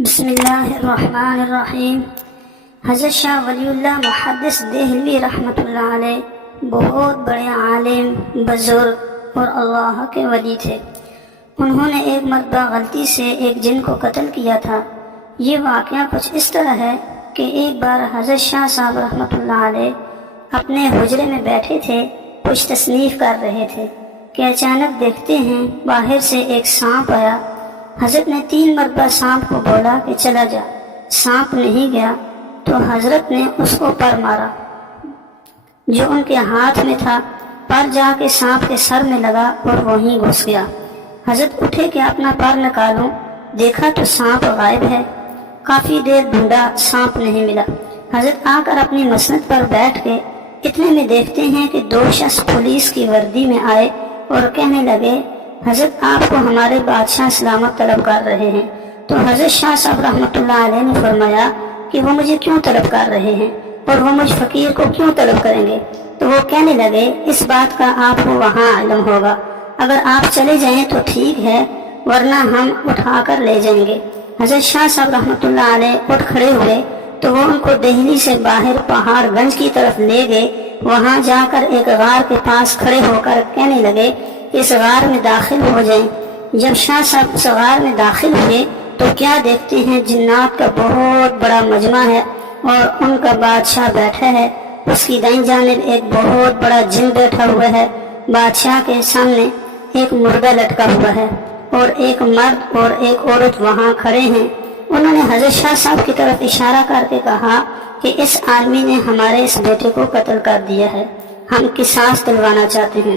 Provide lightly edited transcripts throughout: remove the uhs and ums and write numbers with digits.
بسم اللہ الرحمن الرحیم۔ حضرت شاہ ولی اللہ محدث دہلوی رحمۃ اللہ علیہ بہت بڑے عالم، بزرگ اور اللہ کے ولی تھے۔ انہوں نے ایک مرتبہ غلطی سے ایک جن کو قتل کیا تھا۔ یہ واقعہ کچھ اس طرح ہے کہ ایک بار حضرت شاہ صاحب رحمۃ اللہ علیہ اپنے حجرے میں بیٹھے تھے، کچھ تصنیف کر رہے تھے کہ اچانک دیکھتے ہیں باہر سے ایک سانپ آیا۔ حضرت نے 3 مرتبہ سانپ کو بولا کہ چلا جا۔ سانپ نہیں گیا تو حضرت نے اس کو پر مارا جو ان کے ہاتھ میں تھا۔ پر جا کے سانپ کے سر میں لگا اور وہیں گھس گیا۔ حضرت اٹھے کہ اپنا پر نکالوں، دیکھا تو سانپ غائب ہے۔ کافی دیر ڈھونڈا، سانپ نہیں ملا۔ حضرت آ کر اپنی مسند پر بیٹھ کے اتنے میں دیکھتے ہیں کہ 2 شخص پولیس کی وردی میں آئے اور کہنے لگے حضرت آپ کو ہمارے بادشاہ سلامت طلب کر رہے ہیں۔ تو حضرت شاہ صاحب رحمۃ اللہ علیہ نے فرمایا کہ وہ مجھے کیوں طلب کر رہے ہیں اور وہ مجھ فقیر کو کیوں طلب کریں گے؟ تو وہ کہنے لگے اس بات کا آپ کو وہاں علم ہوگا، اگر آپ چلے جائیں تو ٹھیک ہے ورنہ ہم اٹھا کر لے جائیں گے۔ حضرت شاہ صاحب رحمۃ اللہ علیہ اٹھ کھڑے ہوئے تو وہ ان کو دہلی سے باہر پہاڑ گنج کی طرف لے گئے۔ وہاں جا کر ایک غار کے پاس کھڑے ہو کر کہنے لگے اس غار میں داخل ہو جائیں۔ جب شاہ صاحب اس غار میں داخل ہوئے تو کیا دیکھتے ہیں جنات کا بہت بڑا مجمع ہے اور ان کا بادشاہ بیٹھا ہے۔ اس کی دائیں جانب ایک بہت بڑا جن بیٹھا ہوا ہے۔ بادشاہ کے سامنے ایک مردہ لٹکا ہوا ہے اور ایک مرد اور ایک عورت وہاں کھڑے ہیں۔ انہوں نے حضرت شاہ صاحب کی طرف اشارہ کر کے کہا کہ اس آدمی نے ہمارے اس بیٹے کو قتل کر دیا ہے، ہم قصاص دلوانا چاہتے ہیں۔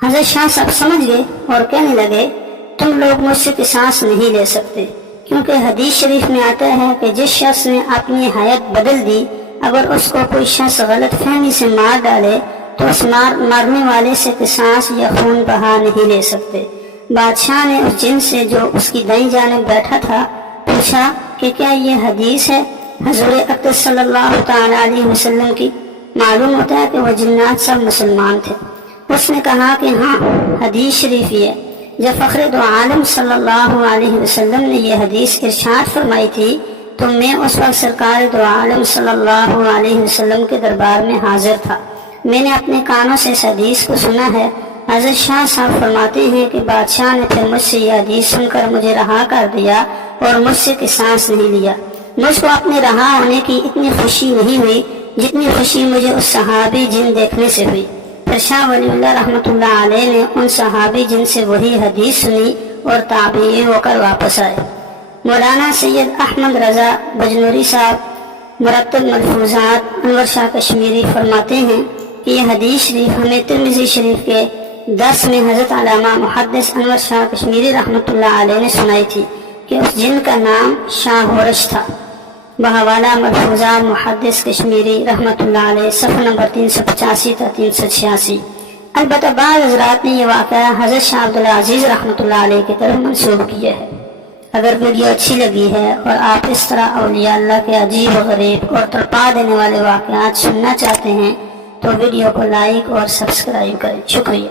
حضرت شاہ صاحب سمجھ گئے اور کہنے لگے تم لوگ مجھ سے قصاص نہیں لے سکتے، کیونکہ حدیث شریف میں آتا ہے کہ جس شخص نے اپنی حیت بدل دی، اگر اس کو کوئی شخص غلط فہمی سے مار ڈالے تو اس مارنے والے سے قصاص یا خون بہا نہیں لے سکتے۔ بادشاہ نے اس جن سے جو اس کی دائیں جانب بیٹھا تھا پوچھا کہ کیا یہ حدیث ہے حضور اقدس صلی اللہ تعالی علیہ وسلم کی؟ معلوم ہوتا ہے کہ وہ جنات سب مسلمان تھے۔ اس نے کہا کہ ہاں حدیث شریف یہ ہے۔ جب فخر دو عالم صلی اللہ علیہ وسلم نے یہ حدیث ارشاد فرمائی تھی تو میں اس وقت سرکار دو عالم صلی اللہ علیہ وسلم کے دربار میں حاضر تھا۔ میں نے اپنے کانوں سے اس حدیث کو سنا ہے۔ حضرت شاہ صاحب فرماتے ہیں کہ بادشاہ نے پھر مجھ سے یہ حدیث سن کر مجھے رہا کر دیا اور مجھ سے قصاص نہیں لیا۔ مجھ کو اپنے رہا ہونے کی اتنی خوشی نہیں ہوئی جتنی خوشی مجھے اس صحابی جن دیکھنے سے ہوئی۔ پھر شاہ ولی اللہ رحمۃ اللہ علیہ نے ان صحابی جن سے وہی حدیث سنی اور تابعین ہو کر واپس آئے۔ مولانا سید احمد رضا بجنوری صاحب مرتب ملفوظات انور شاہ کشمیری فرماتے ہیں کہ یہ حدیث شریف ہمیں ترمذی شریف کے درس میں حضرت علامہ محدث انور شاہ کشمیری رحمۃ اللہ علیہ نے سنائی تھی کہ اس جن کا نام شاہ ہورش تھا۔ بحوالہ ملفوظات محدث کشمیری رحمۃ اللہ علیہ صفحہ نمبر 385 تا 386۔ البتہ بعض حضرات نے یہ واقعہ حضرت شاہ عبدالعزیز رحمۃ اللہ علیہ کی طرف منسوب کیا ہے۔ اگر ویڈیو اچھی لگی ہے اور آپ اس طرح اولیاء اللہ کے عجیب و غریب اور تڑپا دینے والے واقعات سننا چاہتے ہیں تو ویڈیو کو لائک اور سبسکرائب کریں۔ شکریہ۔